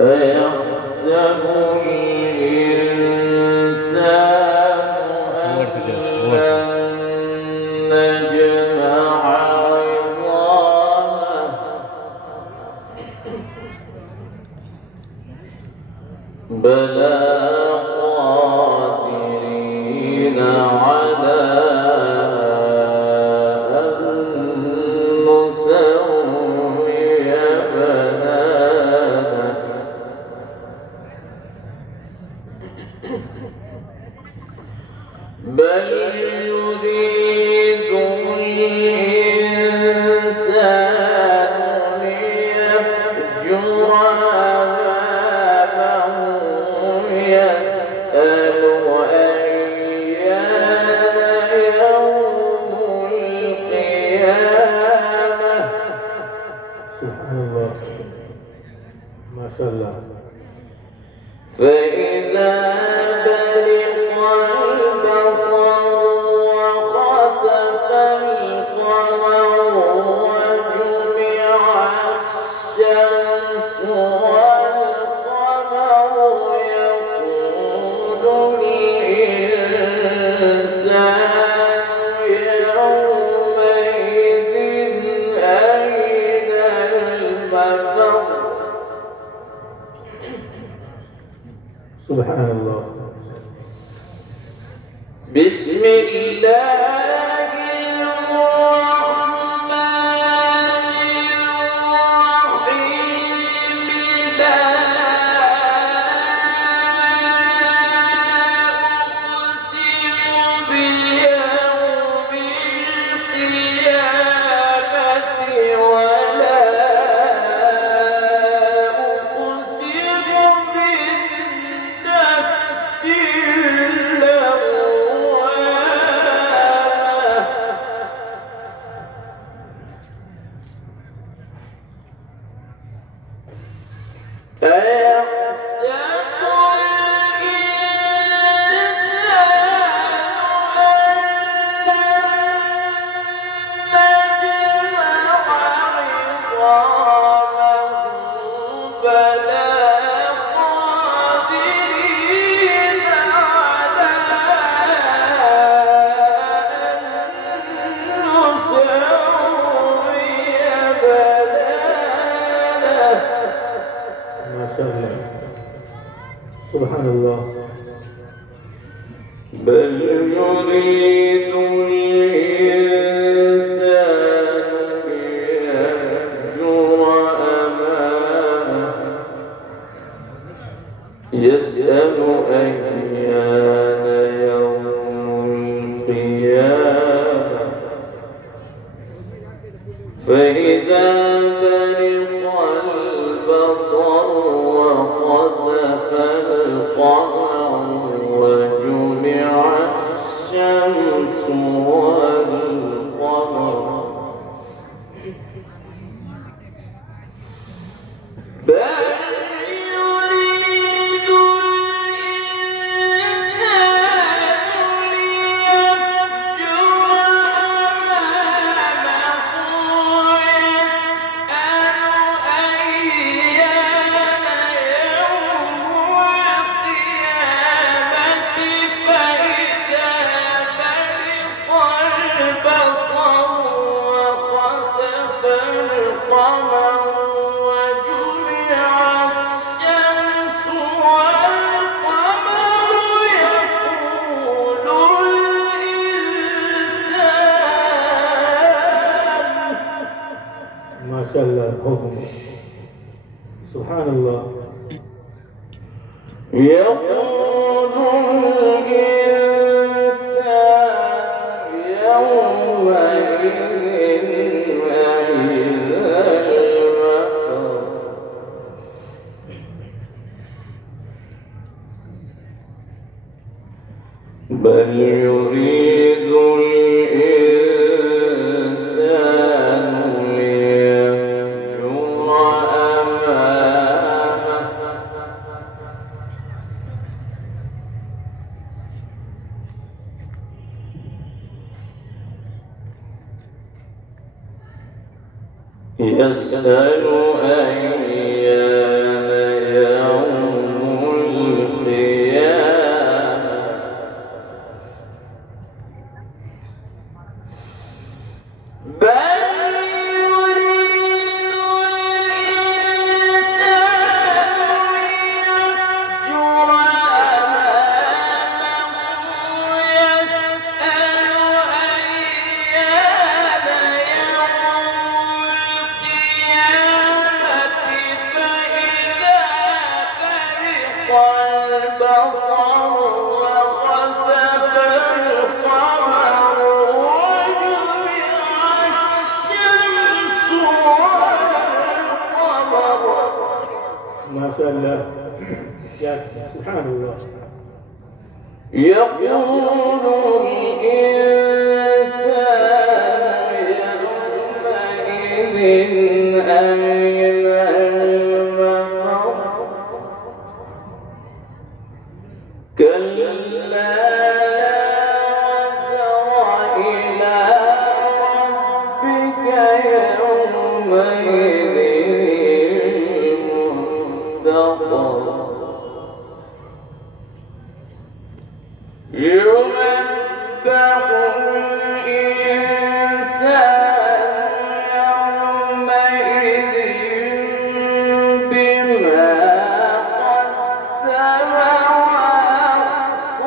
أيحسب الإنسان أن لن نجمع عظامه بلى قادرين على أن نسوي بنانه بل يريد الإنسان ليفجر أمامه يسأل أيان يوم القيامة. سبحان الله، ما شاء الله. فإذا برق البصر وخسف القمر وجمع الشمس والقمر يقول الإنسان يومئذ أين المفر. سبحان الله. بسم الله الرحمن الرحيم. لا أقسم بيوم القيامة ولا أقسم بالنفس أيحسب الإنسان أن نجمع عظامه بلى قادرين على أن نسوي بنانه. ما شاء الله. سبحان الله. بل يريد الإنسان ليفجر أمامه يسأل أيان يوم القيامة. فإذا برق البصر وخسف القمر وجمع الشمس والقمر بل يريد الإنسان ليفجر أمامه يسأل أيان يوم القيامة. فإذا برق البصر وخسف القمر وجمع الشمس والقمر يقول الإنسان ما شاء الله. حكم. سبحان الله. يومئذ أين المفر. بل يريد الإنسان ليفجر أمامه يسأل أيان يوم القيامة بل يريد الإنسان ليفجر أمامه يسأل أيان يوم القيامة فإذا برق البصر وخسف القمر وجمع الشمس والقمر. ما شاء الله. يا سبحان الله. يقول الإنسان يومئذ أين المفر كلا لا وزر إلى ربك يومئذ المستقر ينبأ الإنسان يومئذ بما قدم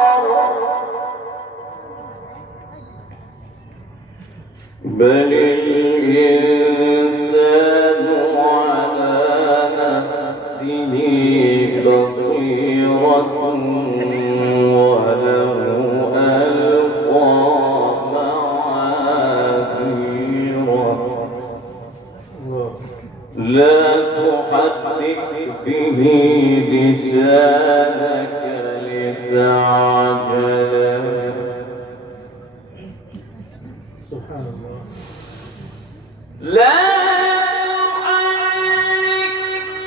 وأخر بل الإنسان على نفسه بصيرة ولو ألقى معاذيره الله. لا تحرك به لسانك لتعجل سبحان الله. لا تحرك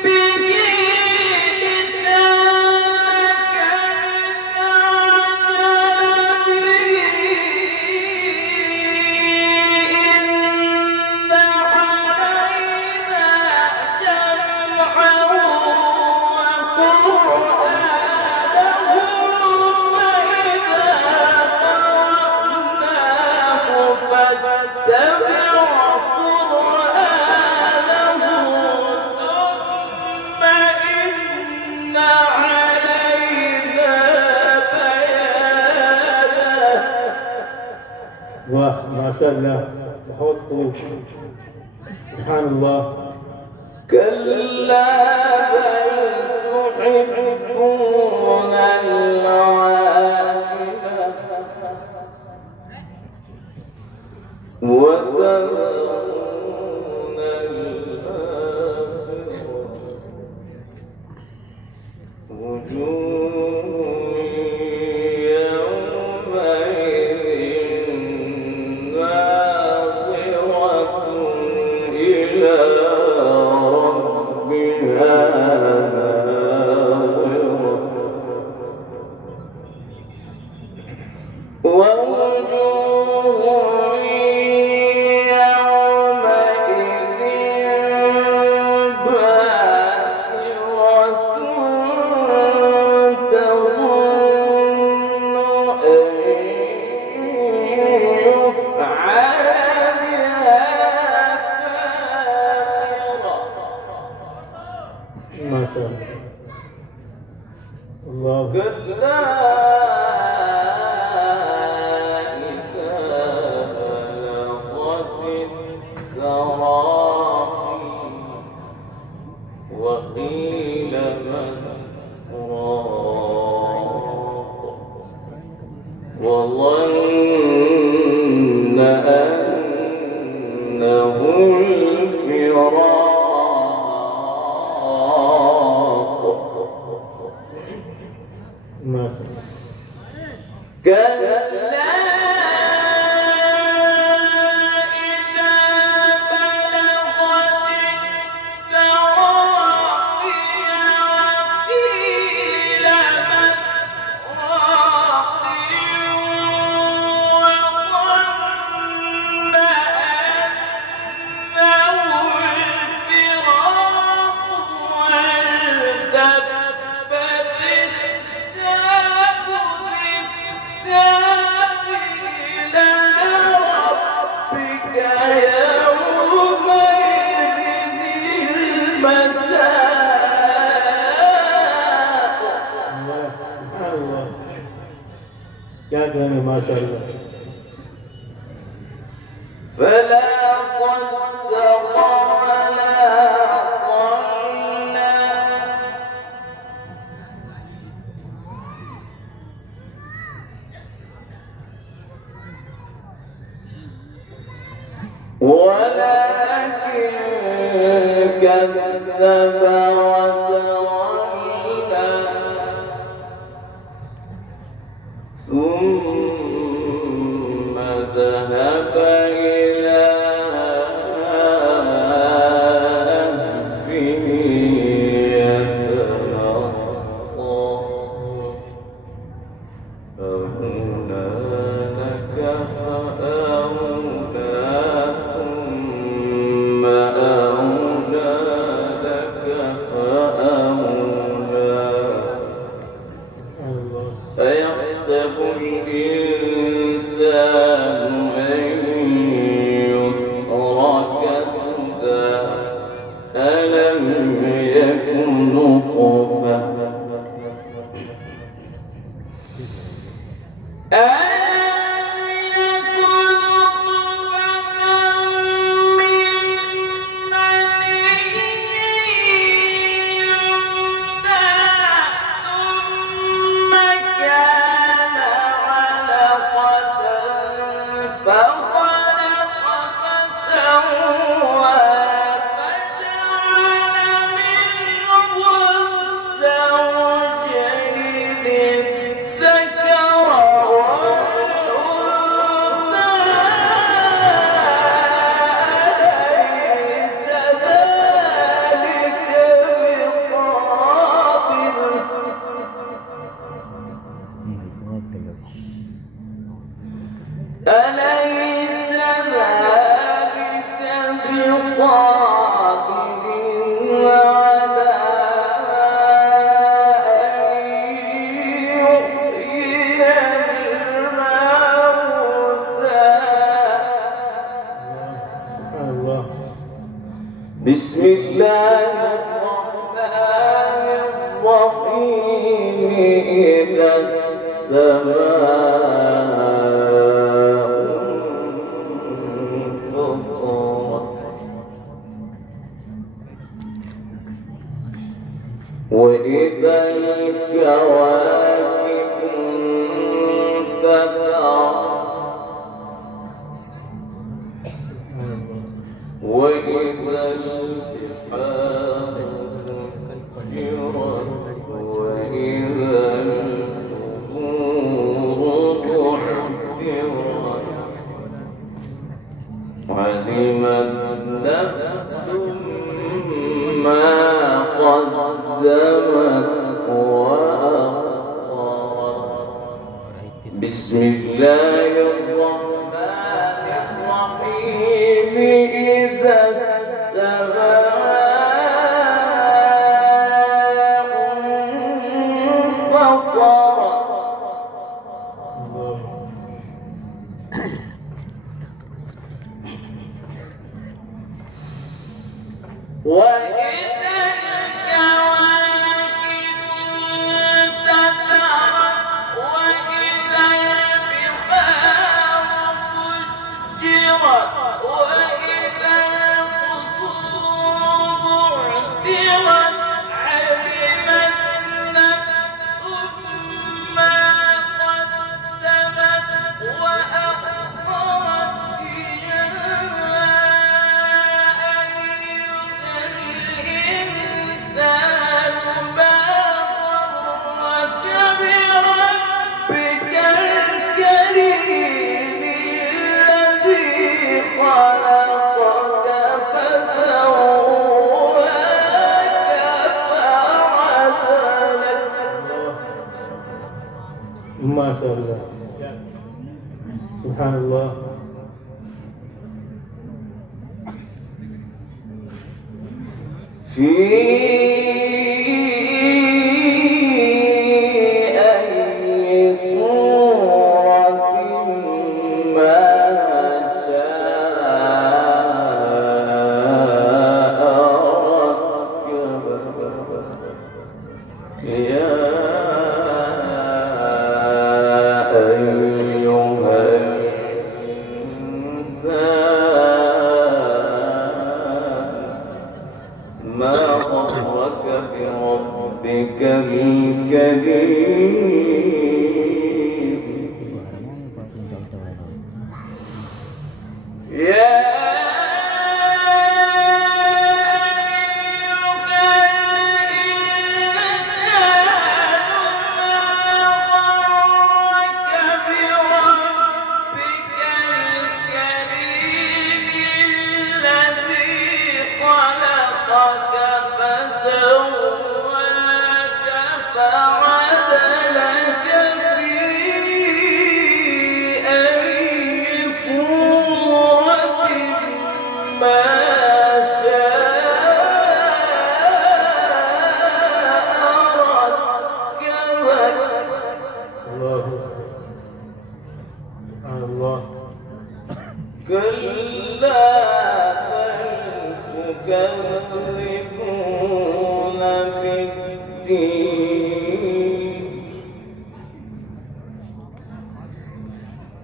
به لسانك لتعجل به إن علينا جمعه وقرآنه فإذا قرأناه فاتبع قرآنه ثم إن علينا بيانه. واه ما شاء الله. بحوط قلوب. سبحان الله. كلا بل تحبون العاجلة وتذرون الآخرة وجوه يومئذ ناظرة إلى ربها ناظرة ووجوه يومئذ باسرة تظن أن يفعل بها فاقرة ما شاء الله. الله. كلا إذا بلغت التراقي وقيل من راق وظن أنه الفراق ما شاء الله. كلا إذا بلغت التراقي وقيل من راق وظن أنه क्या कहेंगे माशाअल्लाह فلا صدق ولا صلى ولكن كذب وتولى ثم ذهب إلى أهله يتمطى فأولى لك فأولى ثم أولى لك فأولى الله أيحسب الإنسان أن يترك سدى ألم يكن نطفة ألم يكن نطفة من مني يمنى ثم كان علقة فخلق فسوى فجعل منه الزوجين الذكر والأنثى أليس ذلك بقادر أليس ذلك بقادر على أن يحيي الموتى سبحان الله بسم الله الرحمن الرحيم إذا السماء انفطرت وإذا الكواكب انتثرت وإذا الجبال سيرت وإذا القبور بعثرت علمت نفس ما قدمت وأخرت بسم الله الرحمن الرحيم إذا السماء انفطرت الله وإذا الكواكب انتثرت وإذا البحار فجرت وإذا القبور بعثرت علمت نفس ما قدمت وأخرت يا أيها الإنسان ما غرك بربك الكريم الذي خلقك فسواك فعدلك ما شاء الله سبحان الله في أي صورة ما شاء ركبك يا أيها وإن عليكم لحافظين كلا بل تكذبون بالدين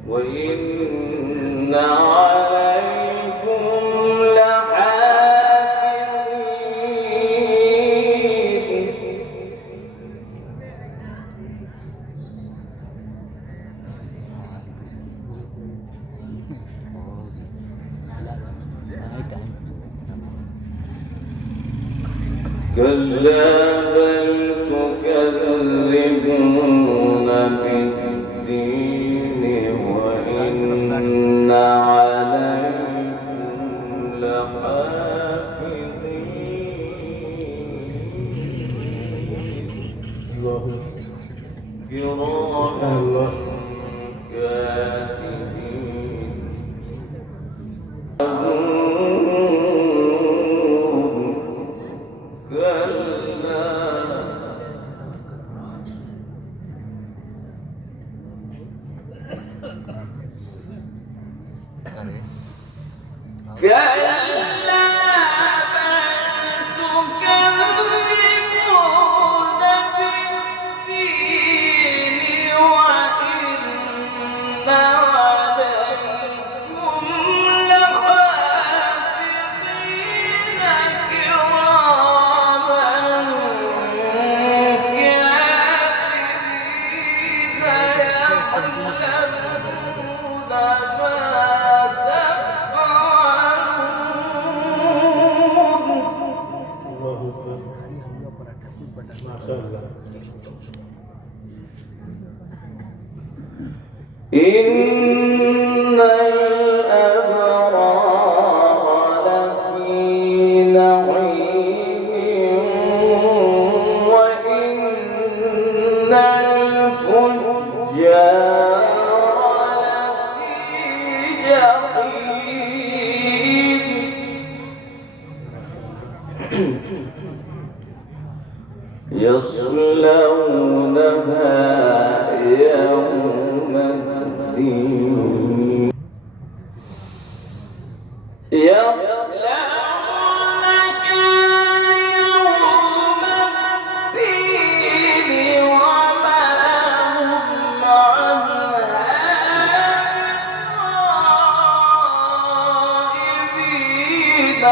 وإن عليكم لحافظين كراما كاتبين كلا بل تكذبون بالدين وإن عليكم لحافظين كراما كاتبين يعلمون ما إن الأبرار لفي نعيم وإن الفجار لفي جحيم يصلونها يوم الدين يصلونك يوم الدين وما هم عنها بغائبين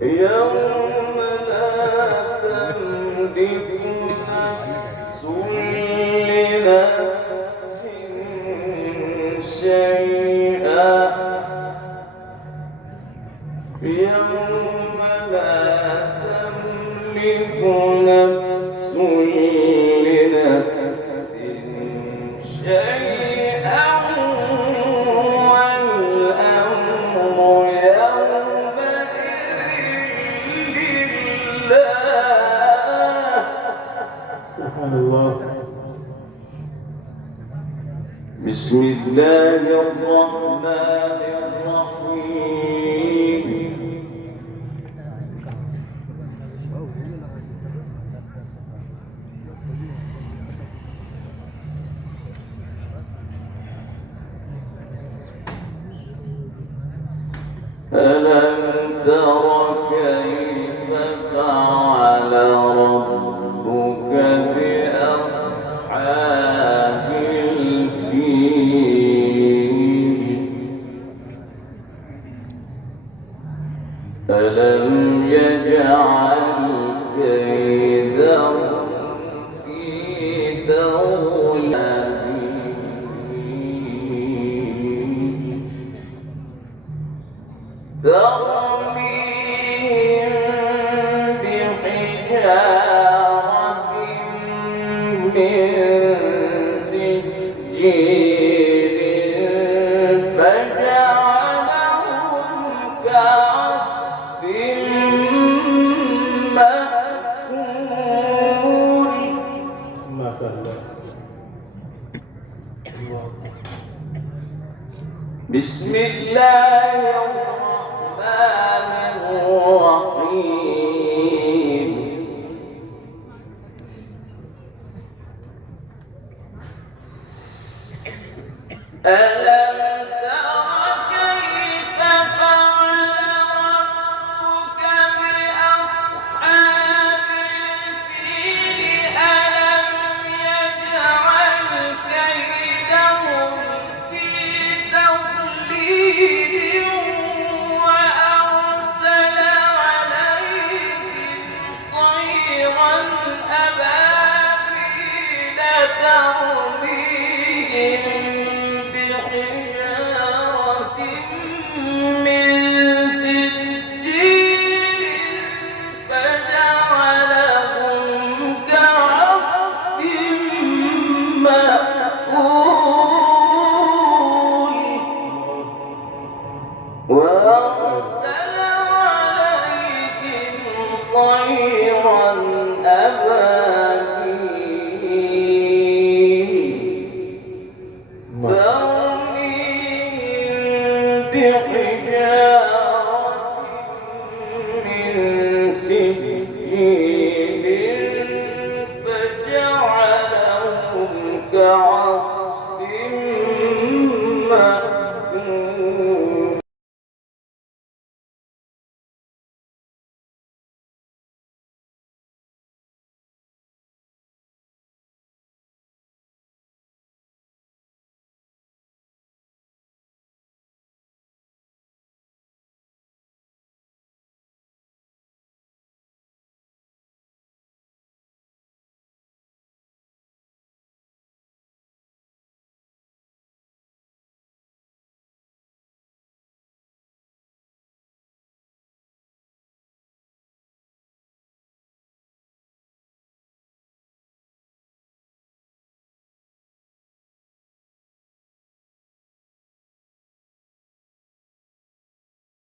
يوم لا تملك نفس لنفس شيئا يوم لا تملك نفس لنفس شيئا والأمر سبحان الله. بسم الله الرحمن الرحيم ألم تر كيف فعل ربك بأصحاب الفيل ألم يجعل كيدهم في تضليل ترميهم بحجارة من سجيل فجعلهم كعصف مأكول. ما شاء الله. بسم الله الرحمن الرحيم. ألا